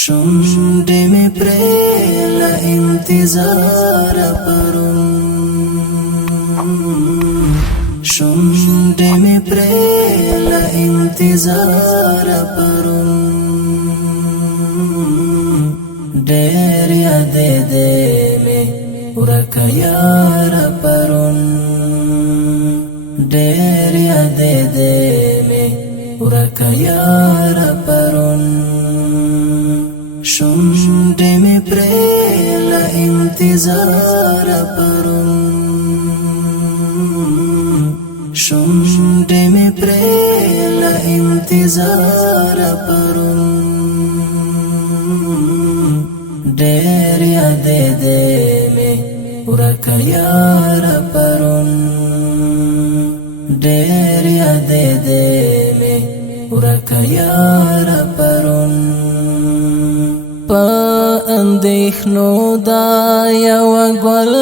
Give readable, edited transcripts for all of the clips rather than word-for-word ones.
شونډې مې پرې له انتظار پرون شونډې مې پرې له انتظار پرون ډېر یادې دې مې ورکه یار پرون ډېر یادې دې مې ورکه یار پرون شونډې مې پرې له انتظار پرون شونډې مې پرې له انتظار پرون ډېر یادې دې مې ورکه یار پرون ډېر یادې دې مې ورکه یار پرون په اندېښنو دا یو ګل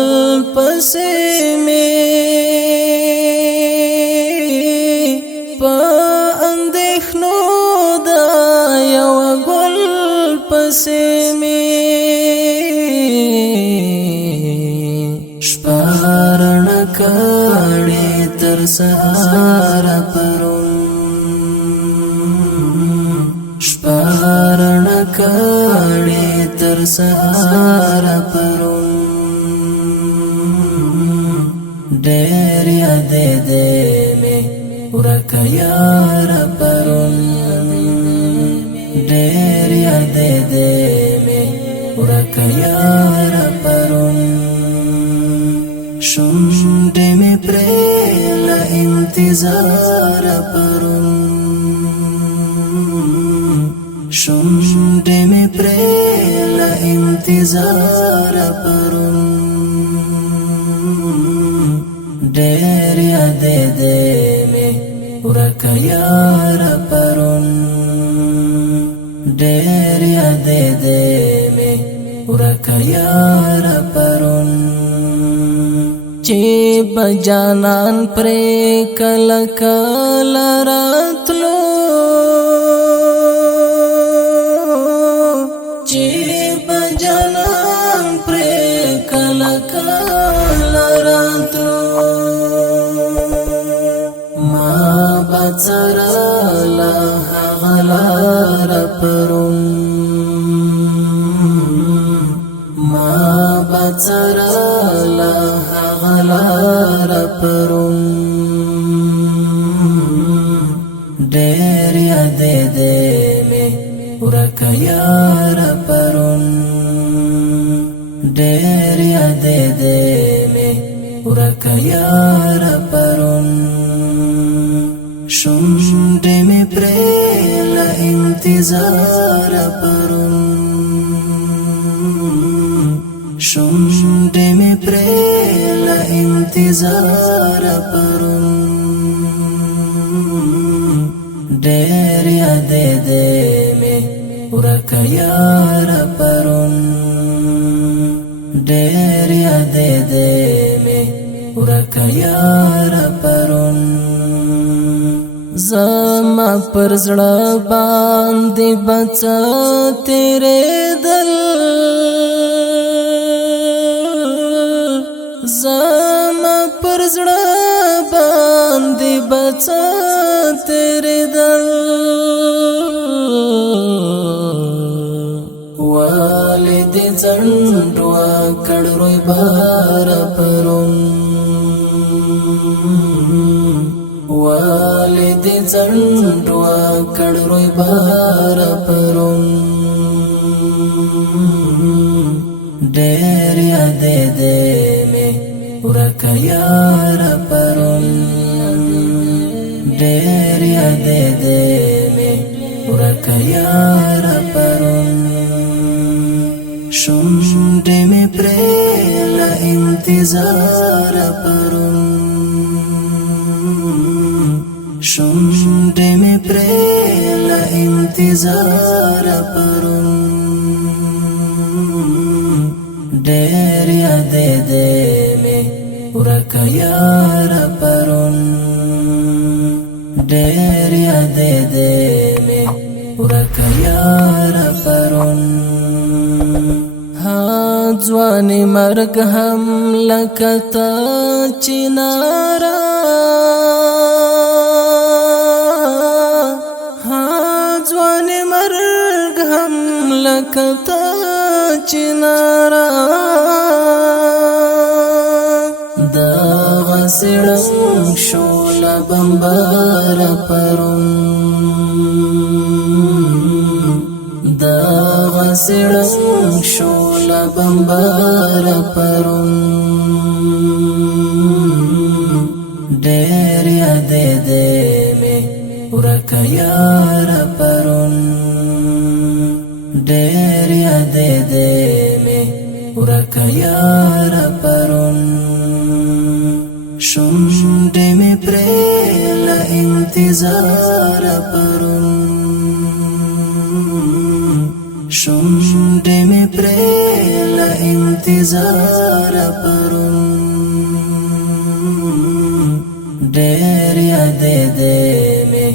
پسې مې په اندېښنو دا یو ګل پسې مې شپه رڼا کړې تر سهار پرون شپه رڼا کړې تر سهار پرون ډېر یادې دې مې ورکه یار پرون ډېر یادې دې مې ورکه یار پرون شونډې مې پرې له انتظار پرون شونډې مې پرې له انتظار پرون ډېر یادې دې مې ورکه یار پرون ډېر یادې دې مې ورکه یار پرون چې بجانان پرې کله کله راتلو چې بجانان پرې کله کله راتلو ما بڅرله هغه لار پرون ما بڅرله هغه لار پرون ډېر یادې دې مې ورکه یار پرون ډېر یادې دې مې ورکه یار پرون شونډې مې پرې له انتظار پرون شونډې مې پرې له انتظار پرون ډېر یادې دې مې ورکه یار پرون ډېر یادې دې مې ورکه یار پرون زما پر زړه باندې بڅ تېرېدل زما پر زړه باندې بڅ تېرېدل والدې ځنډ وکړ روی بار پرون والدې ځنډ وکړ روی بار پرون ډېر یادې دې مې ورکه یار پرون ډېر یادې دې مې ورکه یار پرون شونډې مې پرې له انتظار پرون شونډې مې پرې له انتظار پرون ډېر یادې دې مې ورکه یار پرون ډېر یادې دې مې ورکه یار پرون ځوان مرګ هم لکتا چنارا ځوان مرګ هم لکتا چنارا دا غسړم شولا بمبار پرون دا غسړم شولا بمبار پرون ډېر یاد دې مې ورکه یار پرون ډېر یاد دې مې ورکه یار پرون شونډې مې پرې له انتظار پرون شونډې مې پرې له انتظار پرون ډېر یاد دې مې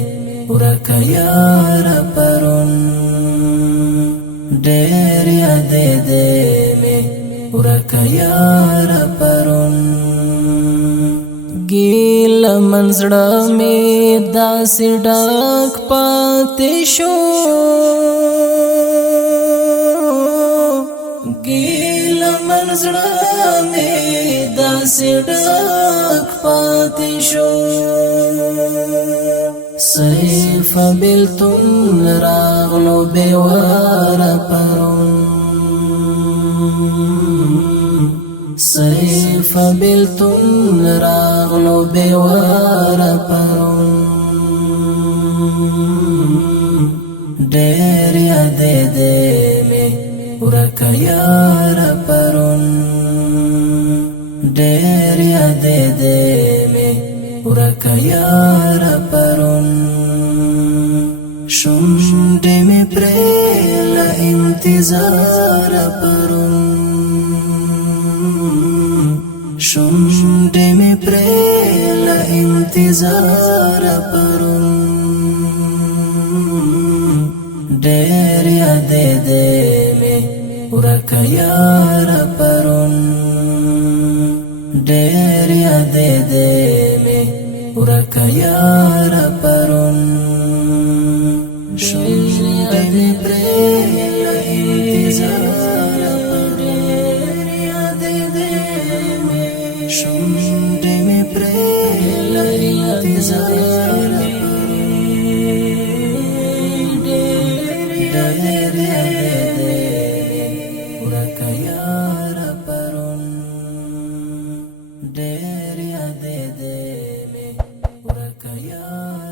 ورکه یار پرون ډېر یاد دې مې ورکه یار پرون ګیل منزړه مې داسې ډک پاتې شو ګیل منزړه مې داسې ډک پاتې شو سیف بلتون راغلو بیوار پرون سیف بلتون راغلو بیوار پرون ډېر یاد دې مې ورکه یار پرون ډېر یاد دې مې ورکه یار پرون شونډې مې پرې له انتظار پرون شونډې مې پرې له انتظار پرون ډېر یاد دې مې ورکه یار پرون ډېر یاد دې مې ورکه یار پرون شونډې مې پرې له انتظار ډېر یاد دې مې شونډې مې پرې له انتظار ډېر یاد دې ورکه یار پرون ډېر یاد دې مې ورکه یار